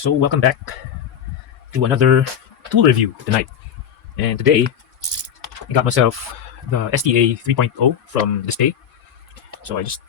So welcome back to another tool review tonight. And today I got myself the SDA 3.0 from DSPIAE. So I just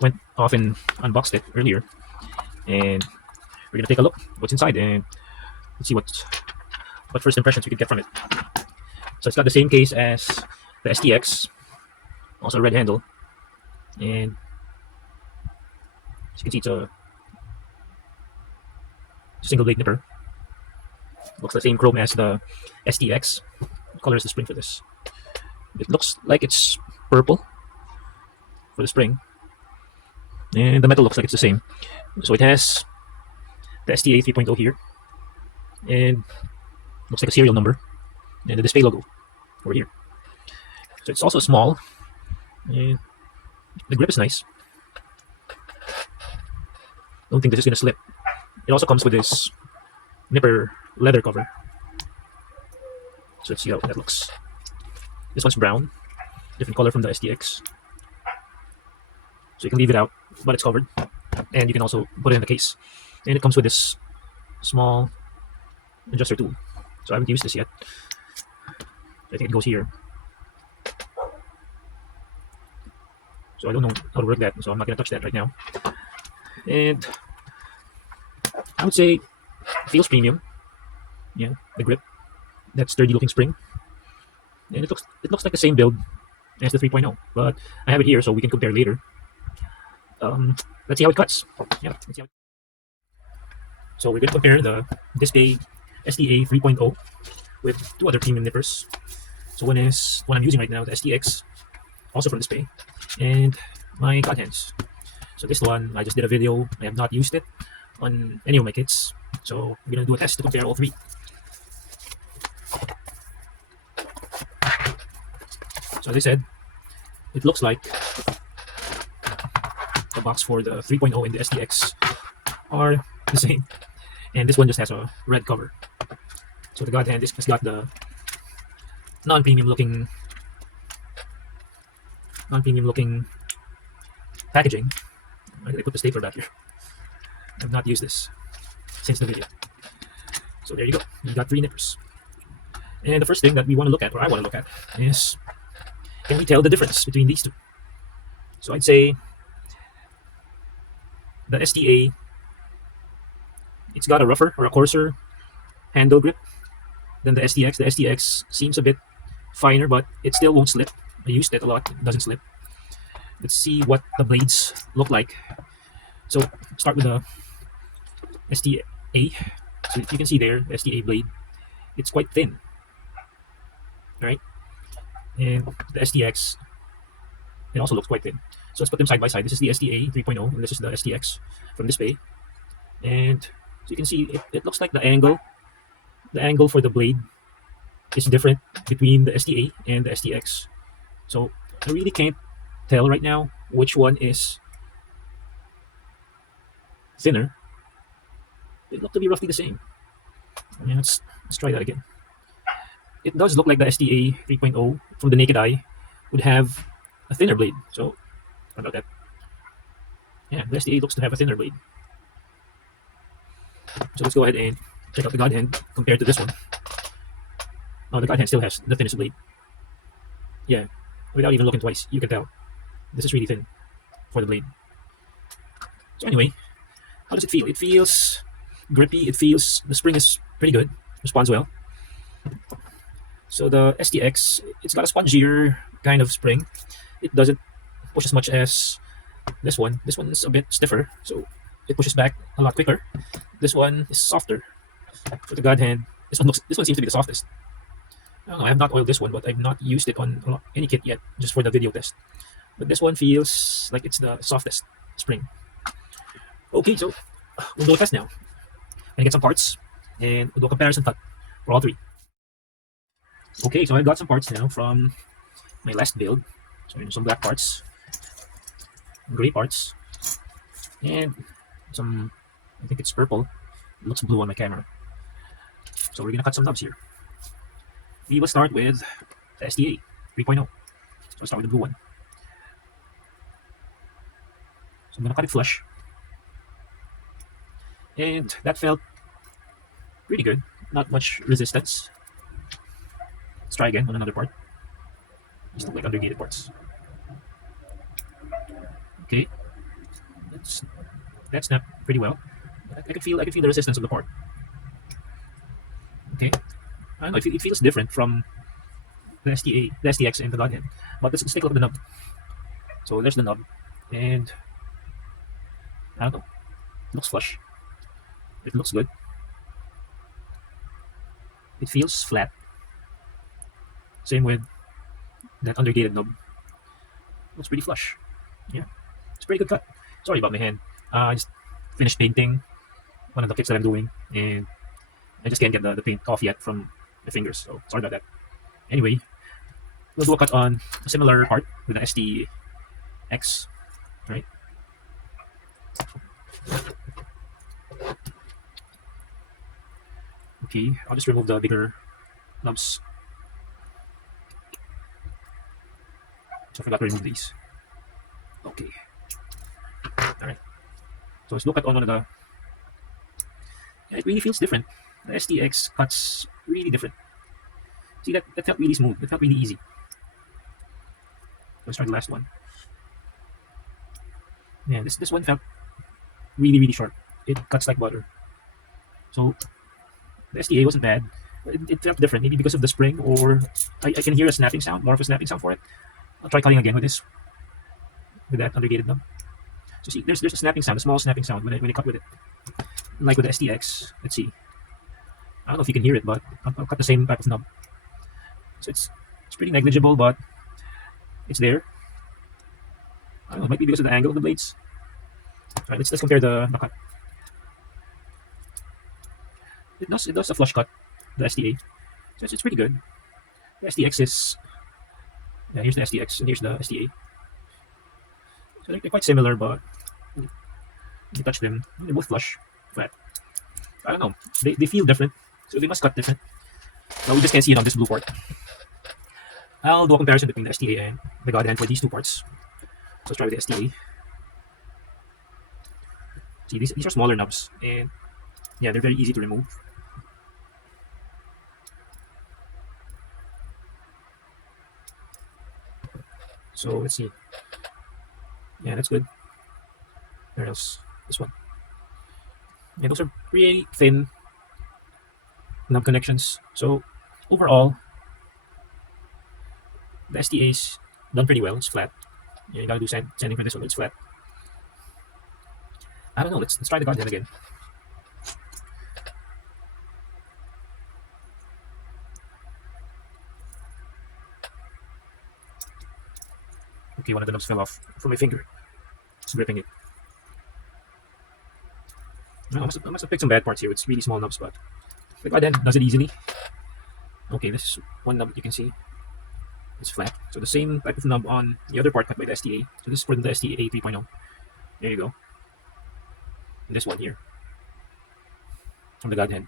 went off and unboxed it earlier, and we're gonna take a look what's inside and let's see what first impressions we could get from it. So it's got the same case as the STX, also a red handle, and as you can see, it's a single blade nipper. Looks the same chrome as the STX. What color is the spring for this? It looks like it's purple for the spring, and the metal looks like it's the same. So it has the STA 3.0 here, and looks like a serial number, and the DSPIAE logo over here. So it's also small, and the grip is nice. Don't think this is gonna slip. It also comes with this nipper leather cover. So let's see how that looks. This one's brown, different color from the STX. So you can leave it out, but it's covered, and you can also put it in the case. And it comes with this small adjuster tool. So I haven't used this yet. I think it goes here. So I don't know how to work that, so I'm not gonna touch that right now. And I would say it feels premium. Yeah, the grip, that sturdy looking spring, and it looks like the same build as the 3.0, but I have it here so we can compare later. Let's see how it cuts. Yeah, let's see how so we're going to compare the DSPIAE SDA 3.0 with two other premium nippers. So one is one I'm using right now, the STX, also from DSPIAE, and my God hands. So this one, I just did a video. I have not used it on any of my kits, so we're going to do a test to compare all three. So as I said, it looks like the box for the 3.0 and the STX are the same, and this one just has a red cover. So the God hand has got the non-premium looking packaging. I put the stapler back here. I have not used this since the video. So there you go. You got three nippers. And the first thing that we want to look at, or I want to look at, is can we tell the difference between these two? So I'd say the STA, it's got a rougher or a coarser handle grip than the STX. The STX seems a bit finer, but it still won't slip. I used it a lot, it doesn't slip. Let's see what the blades look like. So start with the STA. So you can see there, the STA blade, it's quite thin, right? And the STX, it also looks quite thin. So let's put them side by side. This is the STA 3.0 and this is the STX from DSPIAE. And so you can see it looks like the angle for the blade is different between the STA and the STX. So I really can't tell right now which one is thinner. They look to be roughly the same. Yeah, let's try that again. It does look like the STA 3.0 from the naked eye would have a thinner blade. So how about that? Yeah, the STA looks to have a thinner blade. So let's go ahead and check out the God hand compared to this one. Oh, the God hand still has the thinnest blade. Yeah, without even looking twice, you can tell this is really thin for the blade. So anyway, how does it feel? It feels grippy. It feels the spring is pretty good, responds well. So the STX, it's got a spongier kind of spring. It doesn't push as much as this one. This one is a bit stiffer, so it pushes back a lot quicker. This one is softer. For the God hand, this one seems to be the softest. I don't know, I have not oiled this one, but I've not used it on any kit yet, just for the video test. But this one feels like it's the softest spring. Okay, so we'll do a test now. I'm gonna get some parts and we'll do a comparison cut for all three. Okay, so I got some parts now from my last build. So some black parts, gray parts, and some, I think it's purple. It looks blue on my camera. So we're gonna cut some knobs here. We will start with the STA 3.0. So I'll start with the blue one. So I'm gonna cut it flush. And that felt pretty good. Not much resistance. Let's try again on another part. These look like undergated parts. Okay, that snapped pretty well. I can feel the resistance of the part. Okay, I don't know. It feels different from the STX and the Godhead. But let's take a look at the nub. So there's the nub, and I don't know. It looks flush. It looks good. It feels flat. Same with that undergated nub. Looks pretty flush. Yeah, it's a pretty good cut. Sorry about my hand. I just finished painting one of the kits that I'm doing, and I just can't get the paint off yet from my fingers. So sorry about that. Anyway, we'll do a cut on a similar part with the STX, right? Okay, I'll just remove the bigger nubs. So I forgot to remove these. Okay. Alright. So let's look at on one of the. Yeah, it really feels different. The STX cuts really different. See, that felt really smooth. That felt really easy. Let's try the last one. Yeah, this one felt really, really sharp. It cuts like butter. So the STA wasn't bad. It felt different, maybe because of the spring, or I can hear a snapping sound, more of a snapping sound for it. I'll try cutting again with this, with that undergated nub. So see, there's a snapping sound, a small snapping sound when I cut with it. Like with the STX, let's see. I don't know if you can hear it, but I'll cut the same type of nub. So it's pretty negligible, but it's there. I don't know, it might be because of the angle of the blades. All right, let's compare the cut. It does a flush cut, the STA. So it's pretty good. The STX is, yeah, here's the STX and here's the STA. So they're quite similar, but you touch them, they're both flush, flat. I don't know, they feel different, so they must cut different. But we just can't see it on this blue part. I'll do a comparison between the STA and the God Hand for these two parts. So let's try with the STA. See, these are smaller nubs, and yeah, they're very easy to remove. So let's see. Yeah, that's good. Where else? This one. Yeah, those are pretty thin nub connections. So overall, the STA's done pretty well. It's flat. Yeah, you gotta do sanding for this one. It's flat. I don't know. Let's try the Godhead again. Okay, one of the nubs fell off from my finger. It's gripping it. I must have picked some bad parts here. It's really small nubs, but the Godhead does it easily. Okay, this is one nub you can see. It's flat. So the same type of nub on the other part cut by the STA. So this is for the STA 3.0. There you go. And this one here. From the Godhead.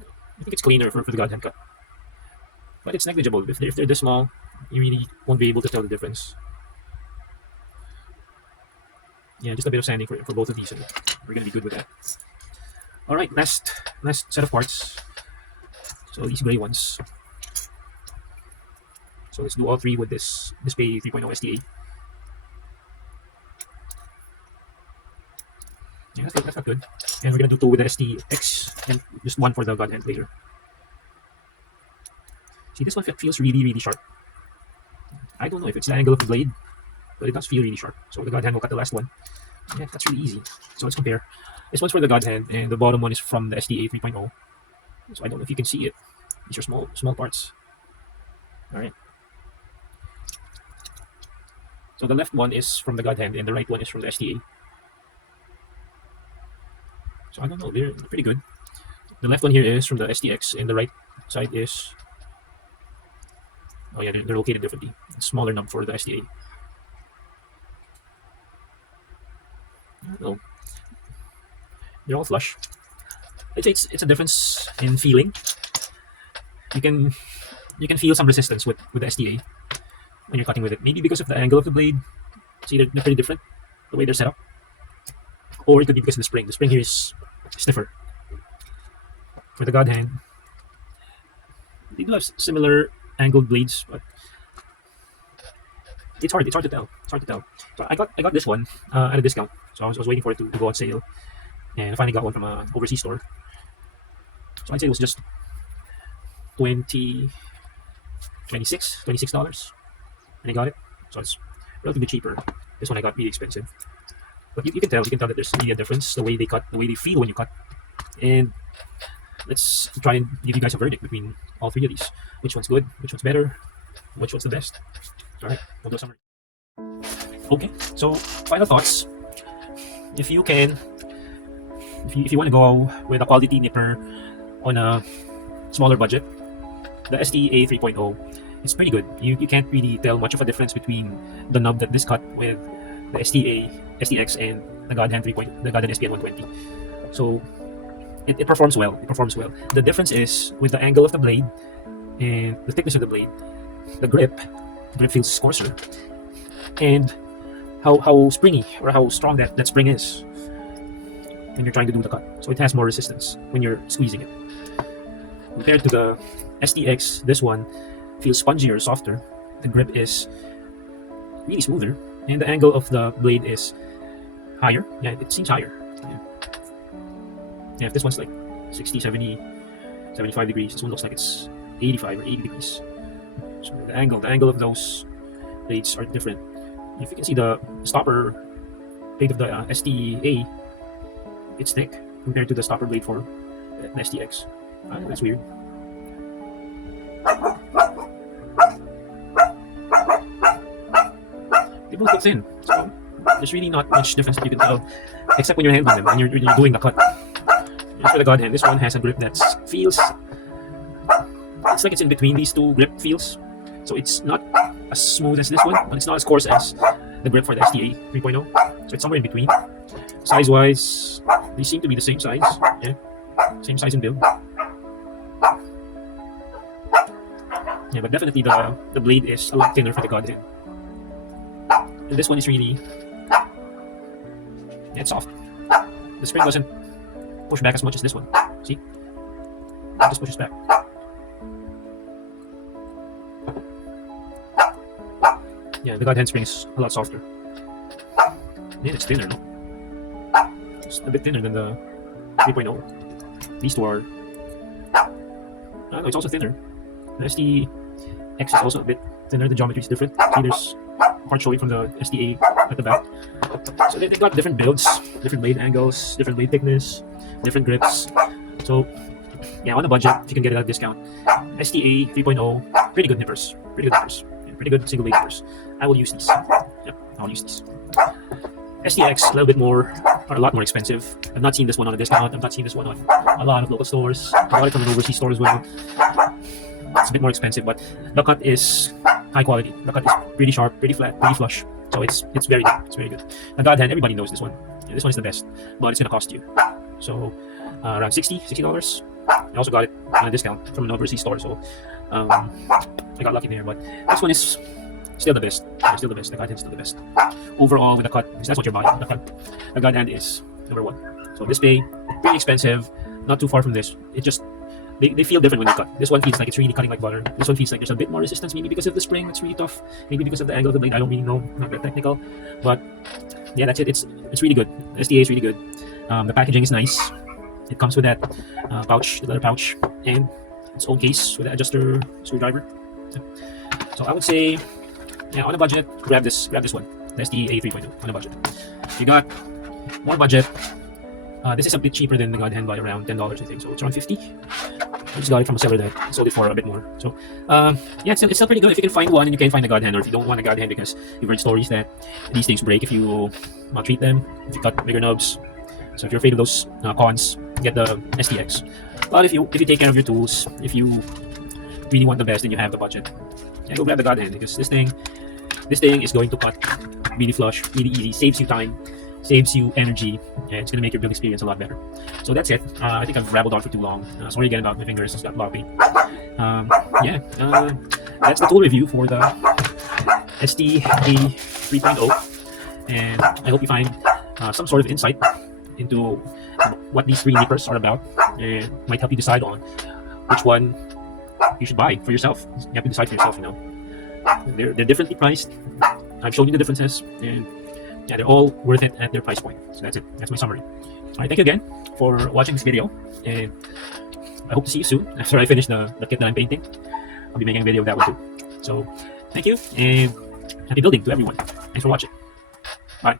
I think it's cleaner for the Godhead cut. But it's negligible. If they're this small, you really won't be able to tell the difference. Yeah, just a bit of sanding for both of these, and we're gonna be good with that. All right, last set of parts. So these gray ones. So let's do all three with this DSPIAE 3.0 STA. Yeah, that's not good. And we're gonna do two with the STX and just one for the Godhead later. See, this one feels really, really sharp. I don't know if it's the angle of the blade, but it does feel really sharp. So the Godhead will cut the last one. Yeah, that's really easy. So let's compare. This one's for the Godhead, and the bottom one is from the STA 3.0. So I don't know if you can see it. These are small parts. All right. So the left one is from the Godhead, and the right one is from the STA. So I don't know, they're pretty good. The left one here is from the STX, and the right side is, oh yeah, they're located differently. It's smaller nub for the STA. I don't know. They're all flush. I'd say it's a difference in feeling. You can feel some resistance with the STA when you're cutting with it. Maybe because of the angle of the blade. See, they're pretty different the way they're set up. Or it could be because of the spring. The spring here is stiffer. For the God hand, they do have similar angled blades, but it's hard. It's hard to tell. It's hard to tell. So I got this one at a discount. So I was waiting for it to go on sale, and I finally got one from an overseas store. So I'd say it was just 20 $26 and I got it. So it's relatively cheaper. This one I got really expensive. But you can tell that there's really a difference, the way they cut, the way they feel when you cut. And let's try and give you guys a verdict between all three of these. Which one's good, which one's better, which one's the best. Alright, we'll do a summary. Okay, so final thoughts. If you can, if you want to go with a quality nipper on a smaller budget, the STIAE 3.0 is pretty good. You can't really tell much of a difference between the nub that this cut with the STIAE, STX, and the God hand 3.0, the God hand SPN 120. So it performs well. It performs well. The difference is with the angle of the blade and the thickness of the blade, the grip feels coarser, and how springy or how strong that spring is when you're trying to do the cut. So it has more resistance when you're squeezing it. Compared to the STX, this one feels spongier, softer. The grip is really smoother, and the angle of the blade is higher. Yeah, it seems higher. Yeah, if this one's like 60, 70, 75 degrees, this one looks like it's 85 or 80 degrees. So the angle of those blades are different. If you can see the stopper blade of the STIAE, it's thick compared to the stopper blade for the STX. That's weird. They both look thin, so there's really not much difference that you can tell, except when you're handling them and you're doing the cut. As for the God hand, this one has a grip that feels, it's like it's in between these two grip feels. So it's not as smooth as this one, but it's not as coarse as the grip for the STIAE 3.0. So it's somewhere in between. Size-wise, they seem to be the same size. Yeah, same size and build. Yeah, but definitely the blade is a lot thinner for the God hand. And this one is really, yeah, it's soft. The spring doesn't push back as much as this one. See? It just pushes back. Yeah, the God hand spring is a lot softer. Yeah, it's thinner, no? It's a bit thinner than the 3.0. These two are... no, it's also thinner. The STX is also a bit thinner. The geometry is different. See, there's part showing from the STIAE at the back. So they got different builds, different blade angles, different blade thickness, different grips. So yeah, on a budget, if you can get it at a discount, STIAE 3.0, pretty good nippers. Pretty good nippers. Yeah, pretty good single blade nippers. I will use these. Yep, I'll use these. STX, a little bit more, or a lot more expensive. I've not seen this one on a discount. I've not seen this one on a lot of local stores. I got it from an overseas store as well. It's a bit more expensive, but the cut is high quality. The cut is pretty sharp, pretty flat, pretty flush. So it's very good. It's very good. The God hand, everybody knows this one. Yeah, this one is the best, but it's gonna cost you. So around $60. I also got it on a discount from an overseas store, so I got lucky there. But this one is still the best. Still the best. The God hand is still the best. Overall, with the cut, because that's what you're buying. The God hand is number one. So DSPIAE, pretty expensive. Not too far from this. It just they feel different when you cut. This one feels like it's really cutting like butter. This one feels like there's a bit more resistance, maybe because of the spring. It's really tough. Maybe because of the angle of the blade. I don't really know. Not that technical, but yeah, that's it. It's really good. STIAE is really good. The packaging is nice. It comes with that pouch, the leather pouch, and its own case with an adjuster screwdriver. So I would say, yeah, on a budget, grab this one, the STIAE 3.0 on a budget. If you got more budget, this is a bit cheaper than the God hand by around $10, I think. So it's around 50. I just got it from a seller that sold it for a bit more. So yeah, it's still pretty good if you can find one and you can't find a God hand, or if you don't want a God hand because you've heard stories that these things break if you maltreat them, if you cut bigger nubs. So if you're afraid of those cons, get the STX. But if you take care of your tools, if you really want the best and you have the budget, yeah, go grab the God hand, because this thing is going to cut really flush, really easy, saves you time, saves you energy, and it's going to make your build experience a lot better. So that's it. I think I've rabbled on for too long. Sorry again about my fingers, it's got a lot of pain. Yeah, that's the tool review for the STIAE 3.0, and I hope you find some sort of insight into what these 3 nippers are about, and might help you decide on which one you should buy for yourself. You have to decide for yourself, you know. They're differently priced. I've shown you the differences, and yeah, they're all worth it at their price point. So that's it. That's my summary. All right, thank you again for watching this video, and I hope to see you soon after I finish the kit that I'm painting. I'll be making a video of that one too. So thank you, and happy building to everyone. Thanks for watching. Bye.